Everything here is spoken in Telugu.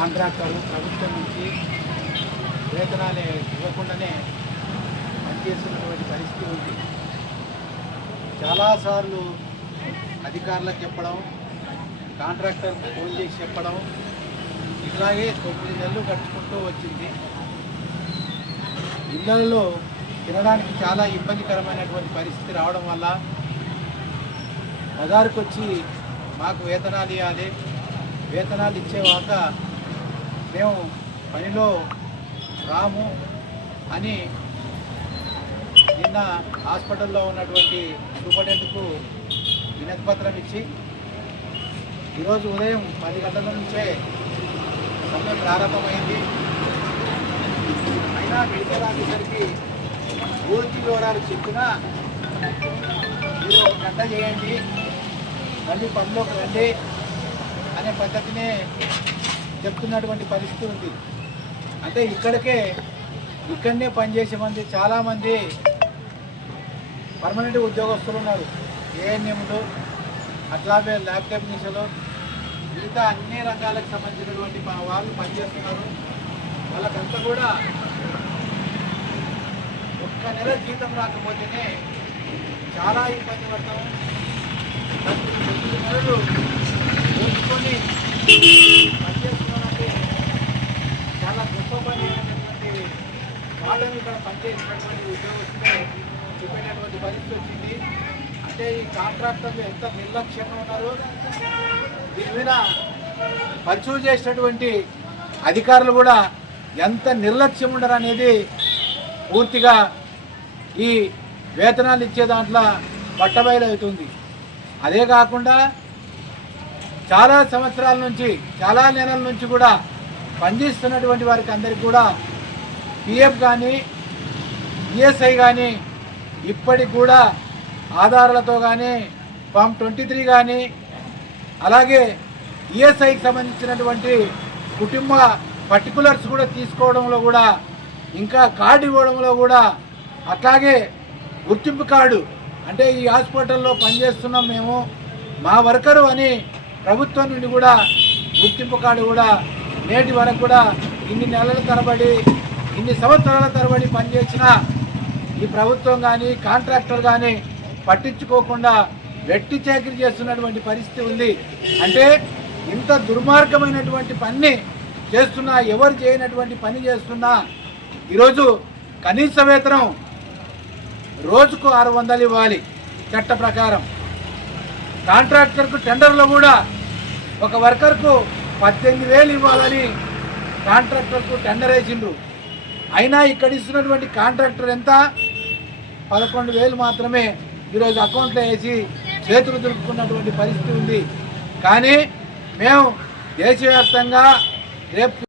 కాంట్రాక్టర్లు ప్రభుత్వం నుంచి వేతనాలు ఇవ్వకుండానే పనిచేస్తున్నటువంటి పరిస్థితి ఉంది. చాలాసార్లు అధికారులకు చెప్పడం కాంట్రాక్టర్కి ఫోన్ చేసి చెప్పడం ఇలాగే తొమ్మిది నెలలు గడుచుకుంటూ వచ్చింది. ఇళ్ళలో తినడానికి చాలా ఇబ్బందికరమైనటువంటి పరిస్థితి రావడం వల్ల బజారుకు వచ్చి మాకు వేతనాలు ఇవ్వాలి వేతనాలు ఇచ్చేవాక మేము పనిలో రాము అని నిన్న హాస్పిటల్లో ఉన్నటువంటి సూపరింటెండెంట్కు వినతి పత్రం ఇచ్చి ఈరోజు ఉదయం పది గంటల నుంచే సమ్మె ప్రారంభమైంది. అయినా మెడికల్ ఆఫీసర్కి పూర్తి వివరాలు చెప్పినా మీరు ఒక గంట చేయండి మళ్ళీ పనిలోకి రండి అనే పద్ధతినే చెప్తున్నటువంటి పరిస్థితి ఉంది. అంటే ఇక్కడికే ఇక్కడనే పనిచేసే మంది చాలామంది పర్మనెంట్ ఉద్యోగస్తులు ఉన్నారు. ఏఎన్ఎంలు అట్లాగే ల్యాబ్ టెక్నీషియన్లు మిగతా అన్ని రంగాలకు సంబంధించినటువంటి వాళ్ళు పనిచేస్తున్నారు. వాళ్ళకంతా కూడా ఒక్క నెల జీతం రాకపోతేనే చాలా ఇబ్బంది పడతాం. తొమ్మిది నెలలు ఓచుకొని పనిచేస్తున్నామంటే చాలా గొప్ప పని అనేటువంటి అక్కడ పనిచేసినటువంటి ఉద్యోగస్తులే చెప్పేటటువంటి పరిస్థితి వచ్చింది. అంటే ఈ కాంట్రాక్టర్లు ఎంత నిర్లక్ష్యంగా ఉన్నారు. దీని మీద పరిచయం చేసినటువంటి అధికారులు కూడా ఎంత నిర్లక్ష్యం ఉండరు అనేది పూర్తిగా ఈ వేతనాలు ఇచ్చే దాంట్లో పట్టబయలవుతుంది అదే కాకుండా చాలా సంవత్సరాల నుంచి చాలా నెలల నుంచి కూడా పనిచేస్తున్నటువంటి వారికి అందరికీ కూడా పిఎఫ్ కానీ ఈఎస్ఐ కానీ ఇప్పటికి కూడా ఆధారాలతో కానీ ఫామ్ ట్వంటీ త్రీ కానీ అలాగే ఈఎస్ఐకి సంబంధించినటువంటి కుటుంబ పర్టికులర్స్ కూడా తీసుకోవడంలో కూడా ఇంకా కార్డు ఇవ్వడంలో కూడా అట్లాగే గుర్తింపు కార్డు అంటే ఈ హాస్పిటల్లో పనిచేస్తున్నాం మేము మా వర్కరు అని ప్రభుత్వం నుండి కూడా గుర్తింపు కార్డు కూడా నేటి వరకు కూడా ఇన్ని నెలల తరబడి ఇన్ని సంవత్సరాల తరబడి పనిచేసిన ఈ ప్రభుత్వం కానీ కాంట్రాక్టర్ కానీ పట్టించుకోకుండా వెట్టి చాకరీ చేస్తున్నటువంటి పరిస్థితి ఉంది. అంటే ఇంత దుర్మార్గమైనటువంటి పని చేస్తున్నా ఎవరు చేయనటువంటి పని చేస్తున్నా ఈరోజు కనీస వేతనం రోజుకు ఆరు వందలు ఇవ్వాలి చట్ట ప్రకారం. కాంట్రాక్టర్కు టెండర్లో కూడా ఒక వర్కర్కు పద్దెనిమిది వేలు ఇవ్వాలని కాంట్రాక్టర్కు టెండర్ వేసిండ్రు. అయినా ఇక్కడ ఇస్తున్నటువంటి కాంట్రాక్టర్ ఎంత? పదకొండు వేలు మాత్రమే ఈరోజు అకౌంట్లో వేసి చేతులు దులుపుకున్నటువంటి పరిస్థితి ఉంది. కానీ మేము దేశవ్యాప్తంగా రేపు